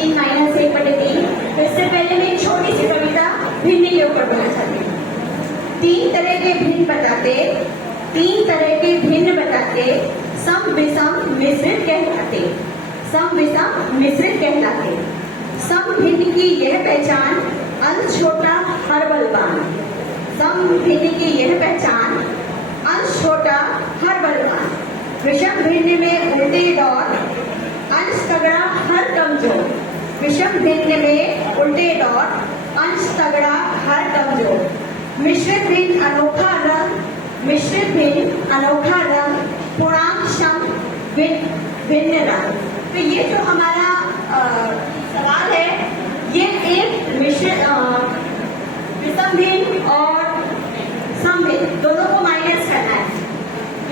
3 minus 1/3। तो इससे पहले मैं एक छोटी सी कविता भिन्न के ऊपर बोलना चाहती हूँ। तीन तरह के भिन्न बताते, तीन तरह के भिन्न बताते, सम विषम मिश्रित कहलाते, सम विषम मिश्रित कहलाते। सम भिन्न की यह पहचान, अंश छोटा हर बलवान। सम भिन्न की यह पहचान, अंश छोटा हर बलवान। विषम भिन्न में उल्टे दौर, अंश तगड़ा हर कमजोर। विषम भिन्न में उल्टे दौर, अंश तगड़ा हर कमजोर। मिश्रित भिन्न अनोखा रंग, मिश्रित भिन्न अनोखा रंग, पूर्णांक सम भिन्न रंग। तो ये जो हमारा सवाल है, ये एक मिश्रित विषम भिन्न और सम भिन्न दोनों को माइनस करना है।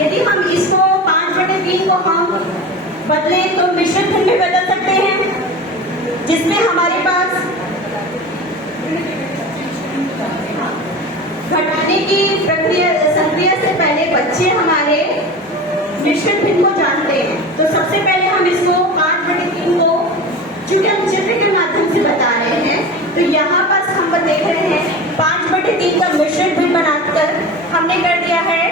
यदि हम इसको 5/3 को हम बदले तो मिश्रित भिन्न भी बदल सकते हैं, जिसमें हमारे पास घटाने की प्रक्रिया से पहले बच्चे हमारे मिश्रित भिन्न को जानते हैं। तो सबसे पहले हम इसको 5/3 को, चूंकि हम चित्र के माध्यम से बता रहे हैं, तो यहाँ पर हम देख रहे हैं 5/3 का मिश्रित भिन्न बनाकर हमने कर दिया है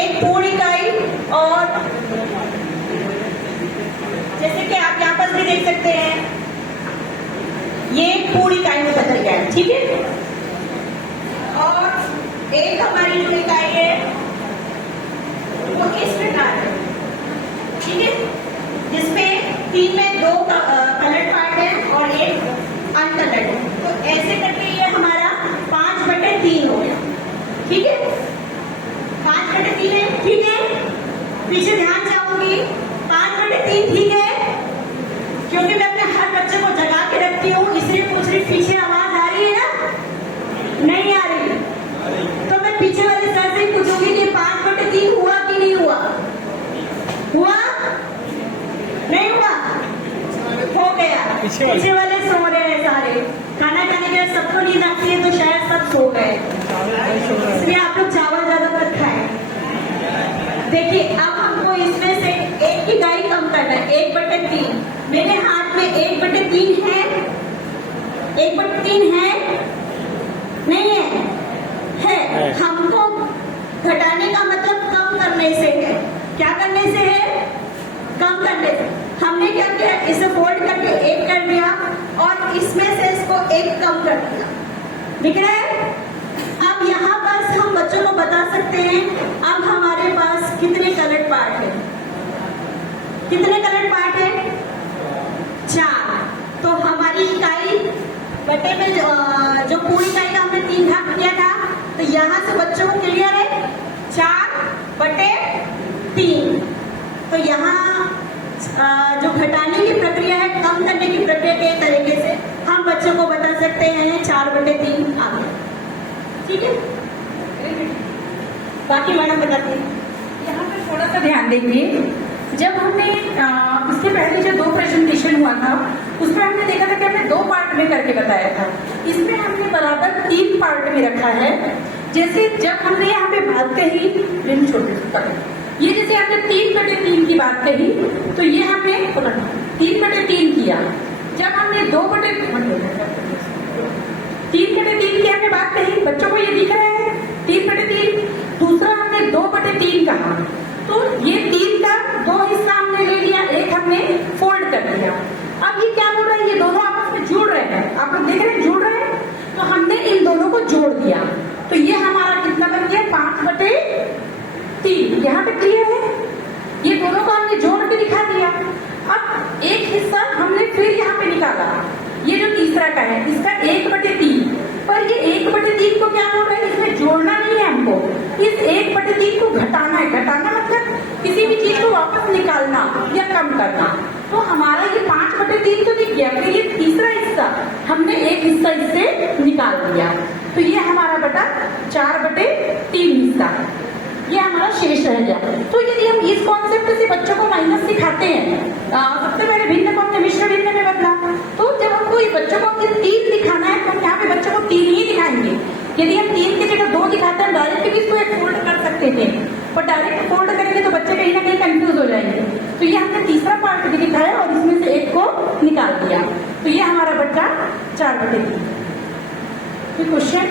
एक पूर्ण इकाई। और जैसे कि आप यहाँ पर भी देख सकते हैं, ये पूर्ण इकाई में बदल गया है, ठीक है। और एक हमारी जो इकाई है वो इस प्रकार है, ठीक है, जिसमें 3 में 2 कलर्ड पार्ट है और एक अनकलर्ड है। तो ऐसे करके ये हमारा 5/3 हो गया, ठीक है। 5/3 है, ठीक है। पीछे ध्यान चाहूंगी, 5/3 ठीक है, क्योंकि मैं अपने हर बच्चे को जगा के रखती हूँ, इसलिए पूछ रही पीछे आवाज आ रही है ना, नहीं आ रही? तो मैं पीछे वाले सर से पूछूंगी कि 5/3 हुआ कि नहीं हुआ? हुआ? नहीं हुआ? हो गया। पीछे वाले सो रहे हैं सारे, खाना खाने के बाद सबको नींद आती है, तो शायद सब सो गए, इसलिए आप लोग चावल ज्यादा मत खाएं। देखिए, अब हमको इसमें से एक इकाई कम करना है, 1/3। मेरे हाथ में 1/3 है, 1/3 है, नहीं है? है। हमको घटाने का मतलब कम करने से है। क्या करने से है? कम करने से। हमने क्या किया, इसे फोल्ड करके 1 कर दिया और इसमें से इसको 1 कम कर दिया, दिख रहा है? अब यहाँ पर हम बच्चों को बता सकते हैं अब हमारे पास कितने कलर्ड पार्ट है। कितने कलर्ड पार्ट है? 4। तो हमारी इकाई बटे में जो पूरी इकाई का हमने 3 भाग किया था, तो यहाँ से बच्चों को क्लियर है 4/3। तो यहाँ जो घटाने की प्रक्रिया है, कम करने की प्रक्रिया के तरीके से हम बच्चों को बता सकते हैं 4/3 आ गया, ठीक है। बाकी मैडम बताती हैं। यहाँ पर थोड़ा सा ध्यान देंगे, जब हमने इससे पहले जो 2 प्रेजेंटेशन हुआ था, उसमें हमने देखा था कि हमने 2 पार्ट में करके बताया था। इसमें हमने बराबर 3 पार्ट में रखा है। जैसे जब हमने यहाँ पे बात कही, ये जैसे हमने 3/3 की बात कही, तो ये हमने 3/3 किया। जब हमने 3/3 की हमने बात कही, बच्चों को ये दिख रहा है 3/3। दूसरा हमने 2/3 कहा, तो ये 3 का 2 हिस्सा हमने ले लिया, एक हमने फोल्ड कर दिया। अब ये क्या हो रहा है, ये दोनों आपस में जुड़ रहे हैं, आप लोग देख रहे हैं जुड़ रहे हैं, तो हमने इन दोनों को जोड़ दिया। तो ये हमारा कितना बन गया? 5/3। यहाँ पे क्लियर है? ये दोनों को हमने जोड़ के दिखा दिया। अब एक हिस्सा हमने फिर यहाँ पे निकाला, ये जो तीसरा का है, इसका 1/3। पर ये 1/3 को क्या हो रहा है, इसमें जोड़ना नहीं है हमको, इस 1/3 को घटाना है। घटाना मतलब किसी भी चीज को वापस निकालना या कम करना। तो हमारा ये 5/3 तो दिख गया, फिर ये तीसरा हिस्सा हमने एक हिस्सा इससे निकाल दिया, तो ये हमारा बटा 4/3 हिस्सा है, ये हमारा शेष रह गया। तो यदि हम इस कॉन्सेप्ट से बच्चों को माइनस सिखाते हैं, सबसे पहले भिन्न को हमने मिश्र भिन्न में बदला, तो जब हमको बच्चों को 3 दिखाना है, तो हम यहाँ पे बच्चों को 3 ही दिखाएंगे। यदि हम 3 की जगह 2 दिखाते हैं, डायरेक्ट भी इसको एक फोल्ड कर सकते थे, पर डायरेक्ट फोल्ड करेंगे तो बच्चे कहीं ना कहीं कंफ्यूज हो जाएंगे। तो ये हमने तीसरा पार्ट भी दिखाया और इसमें से एक को निकाल दिया। 4/3। क्वेश्चन